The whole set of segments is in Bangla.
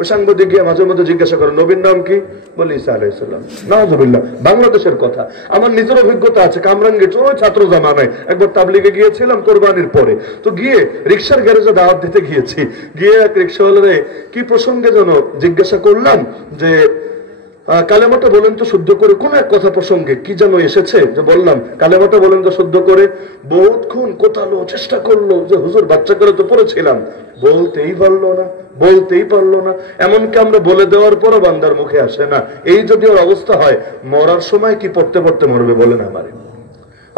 ওই সাংবাদিক গিয়ে মাঝে মধ্যে জিজ্ঞাসা করে নবীর নাম কি, বলে ঈসা আলাইহিস সালাম। নাউযুবিল্লাহ, বাংলাদেশের কথা। আমার নিজের অভিজ্ঞতা আছে, কামরাঙ্গীর ওই ছাত্র জামানায় একবার তাবলিগে গিয়েছিলাম কোরবানির পরে। তো গিয়ে রিক্সার গ্যারেজে দাওয়াত দিতে গিয়েছি, গিয়ে এক রিক্সাওয়ালারে কি প্রসঙ্গে যেন জিজ্ঞাসা করলাম যে কালেমাটা বলেন তো শুদ্ধ করে, কোন এক কথা প্রসঙ্গে কি যেন এসেছে, যে বললাম কালেমাটা বলেন তো শুদ্ধ করে। বহুতক্ষণ কোথালো, চেষ্টা করলো যে হুজুর বাচ্চা করে তো পড়েছিলাম, বলতেই পারলো না। এমনকি আমরা বলে দেওয়ার পরও বান্দার মুখে আসে না। এই যদি ওর অবস্থা হয়, মরার সময় কি পড়তে পড়তে মরবে বলেন আমারে।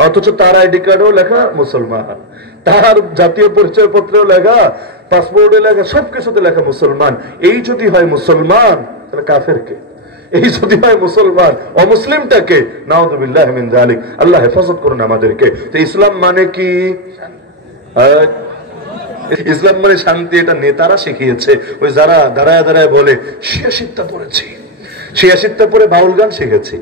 অথচ তার আইডি কার্ডেও লেখা মুসলমান, তার জাতীয় পরিচয় পত্রেও লেখা, পাসপোর্টে লেখা, সবকিছুতে লেখা মুসলমান। এই যদি হয় মুসলমান, তাহলে কাফের কে? এই যদি হয় মুসলমান, অমুসলিমটাকে? নাউযুবিল্লাহি মিন যালিক। আল্লাহ হেফাজত করুন আমাদেরকে। তো ইসলাম মানে কি? ইসলাম মানে শান্তি। এটা নেতারা শিখিয়েছে। ওই যারা দাঁড়ায় দাঁড়ায় বলে শিয়া পড়েছি, শিয়া পরে বাউল গান শিখেছি,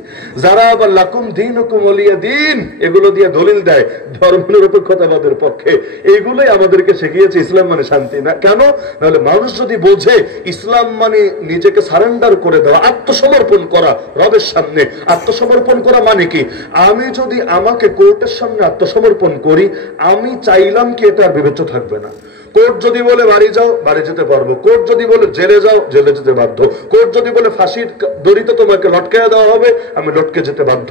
যারা আবার লাকুম দীনুকুম ওয়ালিয়া দ্বীন এগুলো দিয়ে দলিল দেয় ধর্মনিরপেক্ষতাবাদের পক্ষে, এগুলোই আমাদেরকে শিখিয়েছে ইসলাম মানে শান্তি। না কেন? নাহলে মানুষ যদি বোঝে ইসলাম মানে নিজেকে সারেন্ডার করে দেওয়া, আত্মসমর্পণ করা রবের সামনে। আত্মসমর্পণ করা মানে কি? আমি যদি আমাকে কোর্টের সামনে আত্মসমর্পণ করি, আমি চাইলাম কি এটা আর বিবেচ্য থাকবে না। কোর্ট যদি বলে বাড়ি যাও, বাড়ি যেতে পারবো। কোর্ট যদি বলে জেলে যাও, জেলে যেতে বাধ্য। কোর্ট যদি বলে ফাঁসির দড়িতে তোমাকে লটকে দেওয়া হবে, আমি লটকে যেতে বাধ্য।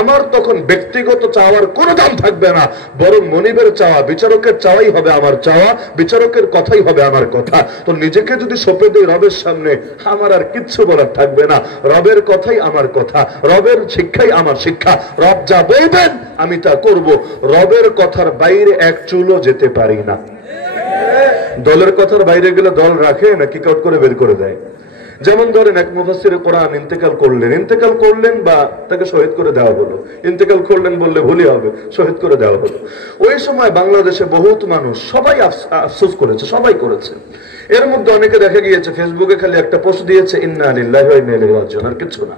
আমার তখন ব্যক্তিগত চাওয়ার কোনো দাম থাকবে না, বরং মনিবের চাওয়া, বিচারকের চাওয়াই হবে আমার চাওয়া, বিচারকের কথাই হবে আমার কথা। তো নিজেকে যদি সঁপে দিই রবের সামনে, আমার আর কিচ্ছু বলার থাকবে না। রবের কথাই আমার কথা, রবের শিক্ষাই আমার শিক্ষা। রব যা বলবেন আমি তা করব। রবের কথার বাইরে এক চুলও যেতে পারি না। দলের কথার বাইরে গেলে দল রাখে না কিক আউট করে বের করে দেয়। যেমন ধরেন এক মুফাসসির কোরআন ইন্তেকাল করলেন বা তাকে শহীদ করে দেওয়া হলো। ইন্তেকাল করলেন বললে ভুলই হবে, শহীদ করে দেওয়া হলো। ওই সময় বাংলাদেশে বহুত মানুষ সবাই আফসোস করেছে, সবাই করেছে। এর মধ্যে অনেকে দেখা গিয়েছে ফেসবুকে খালি একটা পোস্ট দিয়েছে ইন্না লিল্লাহি ওয়া ইন্না ইলাইহি রাজিউন, আর কিছু না।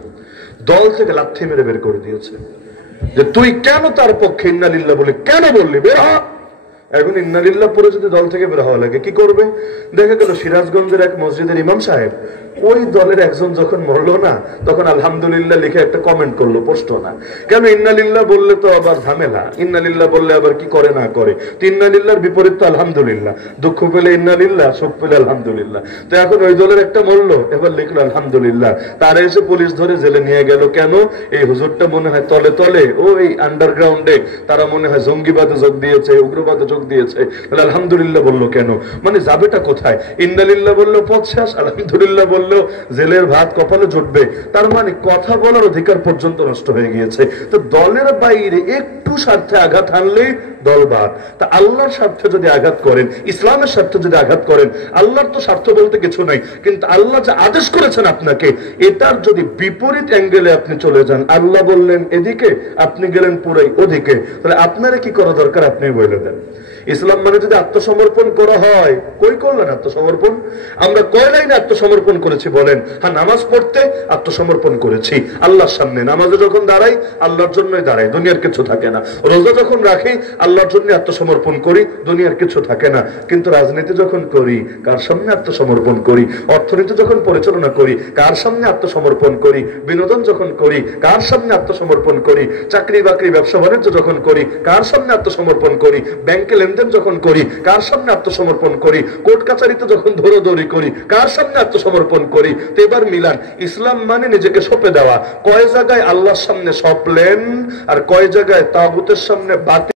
দল থেকে লাথি মেরে বের করে দিয়েছে যে তুই কেন তার পক্ষে ইন্না লিল্লাহ বলে কেন বললি, বের হ। এখন ইন্নালিল্লাহ পরে যদি দল থেকে বের হওয়া লাগে কি করবে? দেখা গেল সিরাজগঞ্জের এক মসজিদের ইমাম সাহেব ওই দলের একজন যখন মরলো না, তখন আলহামদুলিল্লাহ লিখে একটা কমেন্ট করলো, পোস্ট না। কেন? ইন্নালিল্লাহ বললে তো আবার ঝামেলা, ইন্নালিল্লাহ বললে আবার কি করে না করে। তো ইন্নালিল্লাহর বিপরীত তো আলহামদুলিল্লাহ। দুঃখ পেলে ইন্নালিল্লাহ, সুখ পেলে আলহামদুলিল্লাহ। তো এখন ওই দলের একটা মরলো, এবার লিখলো আলহামদুলিল্লাহ। তারা এসে পুলিশ ধরে জেলে নিয়ে গেল। কেন? এই হুজুরটা মনে হয় তলে তলে ওই আন্ডারগ্রাউন্ডে তারা মনে হয় জঙ্গিবাদে যোগ দিয়েছে, উগ্রবাদে যোগ দিয়েছে। তাহলে আলহামদুলিল্লাহ বললো কেন? মানে যাবেটা কোথায়? ইন্নালিল্লাহ বললো পথ শেষ, আলহামদুলিল্লাহ বললো জেলের ভাত কপালে জুটবে। তার মানে কথা বলার অধিকার পর্যন্ত নষ্ট হয়ে গিয়েছে। তো দলের বাইরে একটু স্বার্থে আঘাত হানলেই দলবাদ। তা আল্লাহর স্বার্থে যদি আঘাত করেন, ইসলামের স্বার্থে যদি আঘাত করেন, আল্লাহর তো স্বার্থ বলতে কিছু নাই, কিন্তু আল্লাহ যে আদেশ করেছেন আপনাকে, এটার যদি বিপরীত অ্যাঙ্গেলে আপনি চলে যান, আল্লাহ বললেন এদিকে, আপনি গেলেন পুরাই ওদিকে, তাহলে আপনারা কি করা দরকার আপনি বলে দেন। ইসলাম মানে যদি আত্মসমর্পণ করা হয়, কই করলেন আত্মসমর্পণ? আমরা কয় লাইনে আত্মসমর্পণ করেছি বলেন? হ্যাঁ, নামাজ পড়তে আত্মসমর্পণ করেছি আল্লাহর সামনে। নামাজে যখন দাঁড়াই আল্লাহর জন্যই দাঁড়াই, দুনিয়ার কিছু থাকে না। রোজা যখন রাখি আল্লাহর জন্য আত্মসমর্পণ করি, দুনিয়ার কিছু থাকে না। কিন্তু রাজনীতি যখন করি কার সামনে আত্মসমর্পণ করি? অর্থনীতি যখন পরিচালনা করি কার সামনে আত্মসমর্পণ করি? বিনোদন যখন করি কার সামনে আত্মসমর্পণ করি? চাকরি বাকরি ব্যবসা বাণিজ্য যখন করি কার সামনে আত্মসমর্পণ করি? ব্যাংকে লেনদেন যখন করি কার সামনে আত্মসমর্পণ করি? কোর্ট কাছারিতে যখন দৌড়াদৌড়ি করি কার সামনে আত্মসমর্পণ করি? তো এবার মিলান, ইসলাম মানে নিজেকে সঁপে দেওয়া। কয় জায়গায় আল্লাহর সামনে সঁপলেন আর কয় জায়গায় তাগুতের সামনে বাতিল